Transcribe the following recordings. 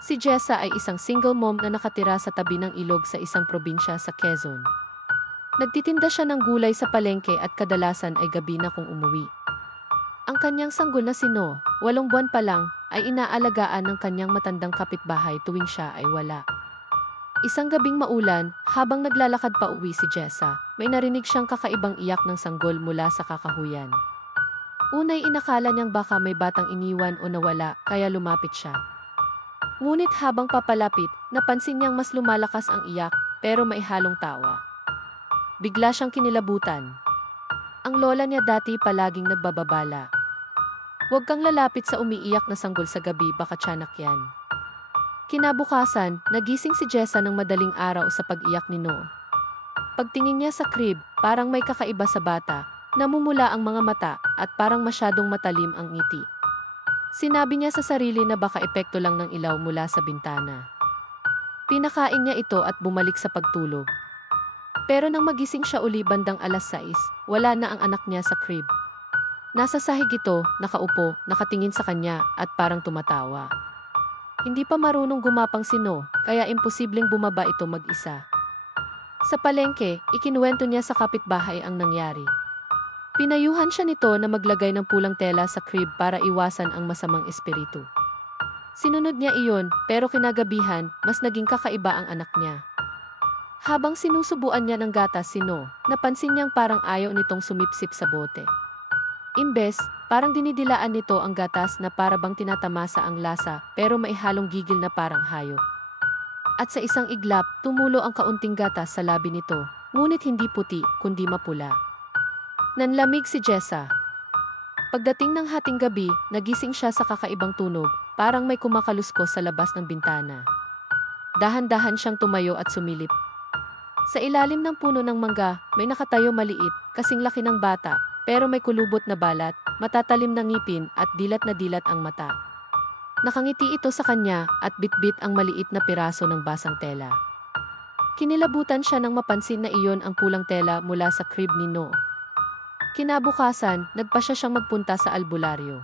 Si Jessa ay isang single mom na nakatira sa tabi ng ilog sa isang probinsya sa Quezon. Nagtitinda siya ng gulay sa palengke at kadalasan ay gabi na kung umuwi. Ang kanyang sanggol na sino, 8 buwan pa lang, ay inaalagaan ng kanyang matandang kapitbahay tuwing siya ay wala. Isang gabing maulan, habang naglalakad pa uwi si Jessa, may narinig siyang kakaibang iyak ng sanggol mula sa kakahuyan. Unay inakala niyang baka may batang iniwan o nawala, kaya lumapit siya. Ngunit habang papalapit, napansin niyang mas lumalakas ang iyak, pero may halong tawa. Bigla siyang kinilabutan. Ang lola niya dati palaging nagbababala. Huwag kang lalapit sa umiiyak na sanggol sa gabi, baka tiyanak yan. Kinabukasan, nagising si Jessa ng madaling araw sa pag-iyak ni No. Pagtingin niya sa crib, parang may kakaiba sa bata, namumula ang mga mata at parang masyadong matalim ang ngiti. Sinabi niya sa sarili na baka epekto lang ng ilaw mula sa bintana. Pinakain niya ito at bumalik sa pagtulog. Pero nang magising siya uli bandang 6:00, wala na ang anak niya sa crib. Nasa sahig ito, nakaupo, nakatingin sa kanya at parang tumatawa. Hindi pa marunong gumapang si No, kaya imposibleng bumaba ito mag-isa. Sa palengke, ikinuwento niya sa kapitbahay ang nangyari. Pinayuhan siya nito na maglagay ng pulang tela sa crib para iwasan ang masamang espiritu. Sinunod niya iyon, pero kinagabihan, mas naging kakaiba ang anak niya. Habang sinusubuan niya ng gatas si No, napansin niyang parang ayaw nitong sumipsip sa bote. Imbes, parang dinidilaan nito ang gatas na para bang tinatamasa ang lasa, pero may halong gigil na parang hayop. At sa isang iglap, tumulo ang kaunting gatas sa labi nito, ngunit hindi puti, kundi mapula. Nanlamig si Jessa. Pagdating ng hating gabi, nagising siya sa kakaibang tunog, parang may kumakaluskos sa labas ng bintana. Dahan-dahan siyang tumayo at sumilip. Sa ilalim ng puno ng mangga, may nakatayo maliit, kasing laki ng bata, pero may kulubot na balat, matatalim na ngipin at dilat na dilat ang mata. Nakangiti ito sa kanya at bitbit ang maliit na piraso ng basang tela. Kinilabutan siya nang mapansin na iyon ang pulang tela mula sa crib ni No. Kinabukasan, nagpasya siyang magpunta sa albularyo.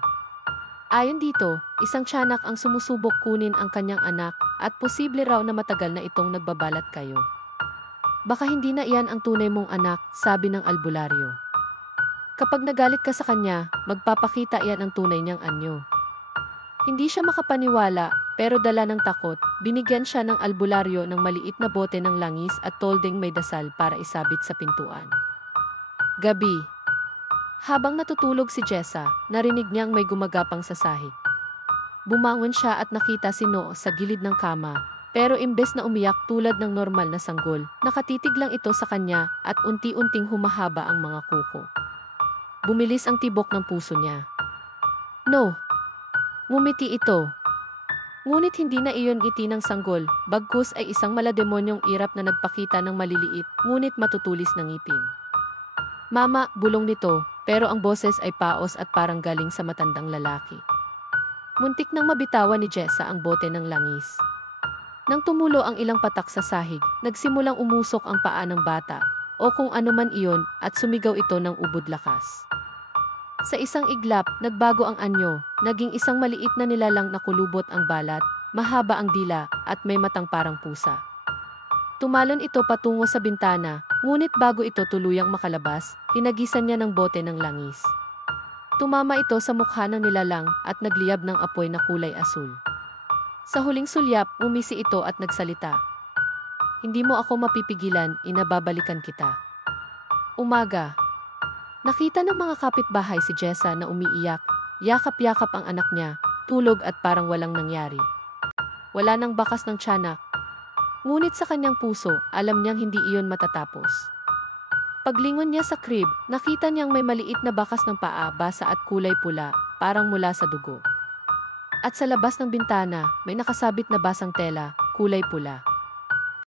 Ayon dito, isang tiyanak ang sumusubok kunin ang kanyang anak at posible raw na matagal na itong nagbabalat kayo. Baka hindi na iyan ang tunay mong anak, sabi ng albularyo. Kapag nagalit ka sa kanya, magpapakita iyan ang tunay niyang anyo. Hindi siya makapaniwala, pero dala ng takot, binigyan siya ng albularyo ng maliit na bote ng langis at toldeng may dasal para isabit sa pintuan. Gabi. Habang natutulog si Jessa, narinig niyang may gumagapang sa sahig. Bumangon siya at nakita si No sa gilid ng kama, pero imbes na umiyak tulad ng normal na sanggol, nakatitig lang ito sa kanya at unti-unting humahaba ang mga kuko. Bumilis ang tibok ng puso niya. No! Ngumiti ito. Ngunit hindi na iyon ngiti ng sanggol, bagkus ay isang malademonyong irap na nagpakita ng maliliit, ngunit matutulis na ngipin. Mama, bulong nito, pero ang boses ay paos at parang galing sa matandang lalaki. Muntik nang mabitawan ni Jessa ang bote ng langis. Nang tumulo ang ilang patak sa sahig, nagsimulang umusok ang paa ng bata, o kung ano man iyon, at sumigaw ito ng ubod lakas. Sa isang iglap, nagbago ang anyo, naging isang maliit na nilalang na kulubot ang balat, mahaba ang dila, at may matang parang pusa. Tumalon ito patungo sa bintana, ngunit bago ito tuluyang makalabas, hinagisan niya ng bote ng langis. Tumama ito sa mukha ng nilalang at nagliyab ng apoy na kulay asul. Sa huling sulyap, umisi ito at nagsalita. Hindi mo ako mapipigilan, inababalikan kita. Umaga. Nakita ng mga kapitbahay si Jessa na umiiyak, yakap-yakap ang anak niya, tulog at parang walang nangyari. Wala nang bakas ng tiyanak. Ngunit sa kanyang puso, alam niyang hindi iyon matatapos. Paglingon niya sa crib, nakita niyang may maliit na bakas ng paa, basa at kulay pula, parang mula sa dugo. At sa labas ng bintana, may nakasabit na basang tela, kulay pula.